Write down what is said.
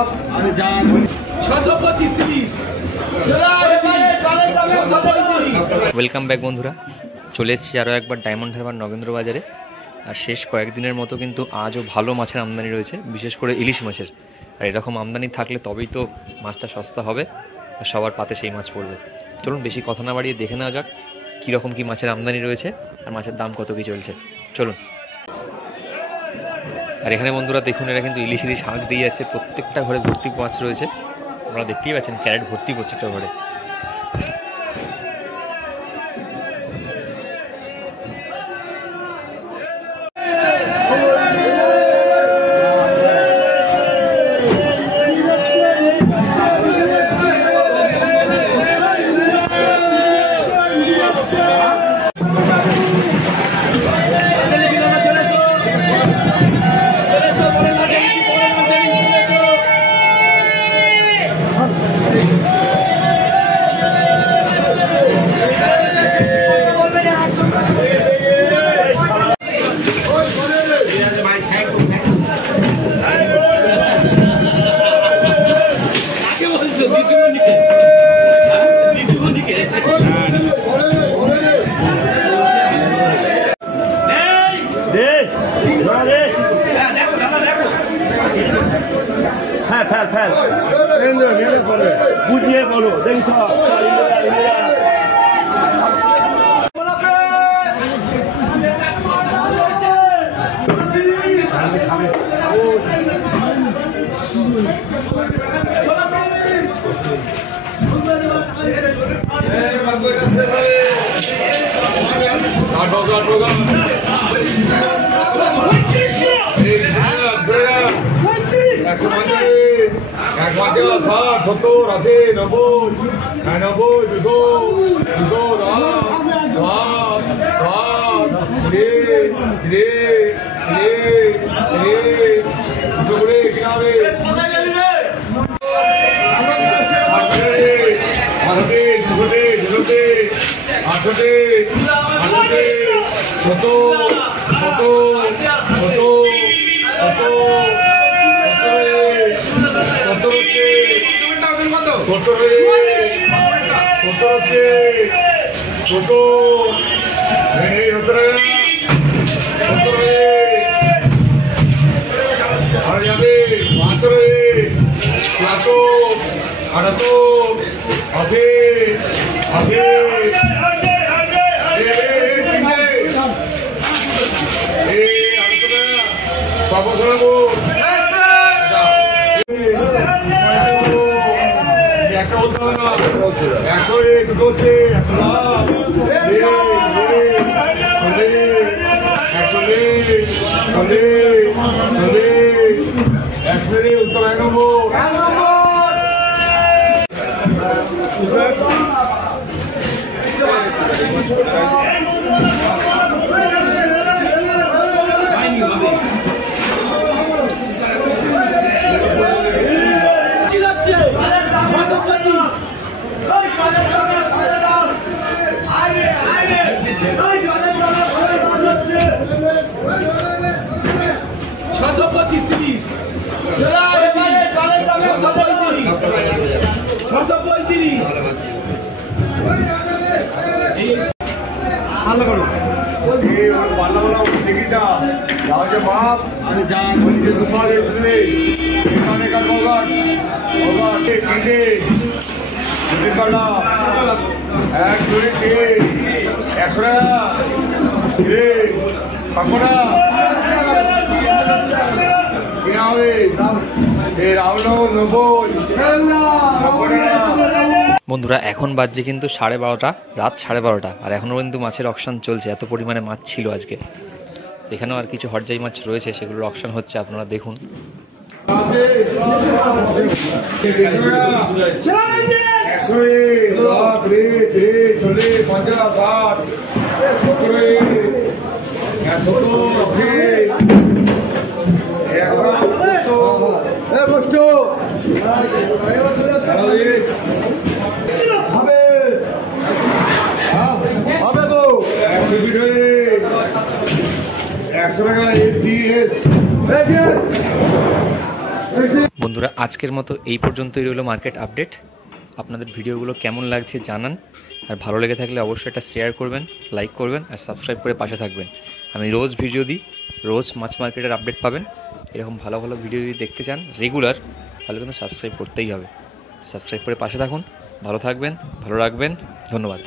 মাপ আমি জান 625 ওয়েলকাম ব্যাক বন্ধুরা, চলে এসেছি আরও একবার ডায়মন্ড হারবার নগেন্দ্র বাজারে। আর শেষ কয়েকদিনের মতো কিন্তু আজও ভালো মাছের আমদানি রয়েছে, বিশেষ করে ইলিশ মাছের। আর এরকম আমদানি থাকলে তবেই তো মাছটা সস্তা হবে আর সবার পাতে সেই মাছ পড়বে। চলুন বেশি কথা না বাড়িয়ে দেখে নেওয়া যাক কীরকম কী মাছের আমদানি রয়েছে আর মাছের দাম কত কী চলছে। চলুন। আর এখানে বন্ধুরা দেখুন, এরা কিন্তু ইলিশ শাঁখ দিয়ে যাচ্ছে। প্রত্যেকটা ঘরে ভর্তি মাছ রয়েছে, আপনারা দেখতেই পাচ্ছেন ক্যারেট ভর্তি প্রত্যেকটা ঘরে। ফেল বুঝিয়ে বলো দেখছ এক মাঝে 60 70 80 90 91 200 মাপ আমি জান দুপারে এখানে এক দুই 100 টাকা বন্ধুরা এখন বাজছে কিন্তু 12:30, রাত 12:30, আর এখনও কিন্তু মাছের অকশন চলছে। এত পরিমাণে মাছ ছিল আজকে। এখানেও আর কিছু হরজাই মাছ রয়েছে, সেগুলোর অকশন হচ্ছে, আপনারা দেখুন। বন্ধুরা আজকের মতো এই পর্যন্তই রইল মার্কেট আপডেট। আপনাদের ভিডিওগুলো কেমন লাগছে জানান, আর ভালো লেগে থাকলে অবশ্যই একটা শেয়ার করবেন, লাইক করবেন আর সাবস্ক্রাইব করে পাশে থাকবেন। আমি রোজ ভিডিও দিই, রোজ মাছ মার্কেটের আপডেট পাবেন। এরকম ভালো ভালো ভিডিও যদি দেখতে চান রেগুলার, তাহলে কিন্তু সাবস্ক্রাইব করতেই হবে। সাবস্ক্রাইব করে পাশে থাকুন, ভালো থাকবেন, ভালো রাখবেন। ধন্যবাদ।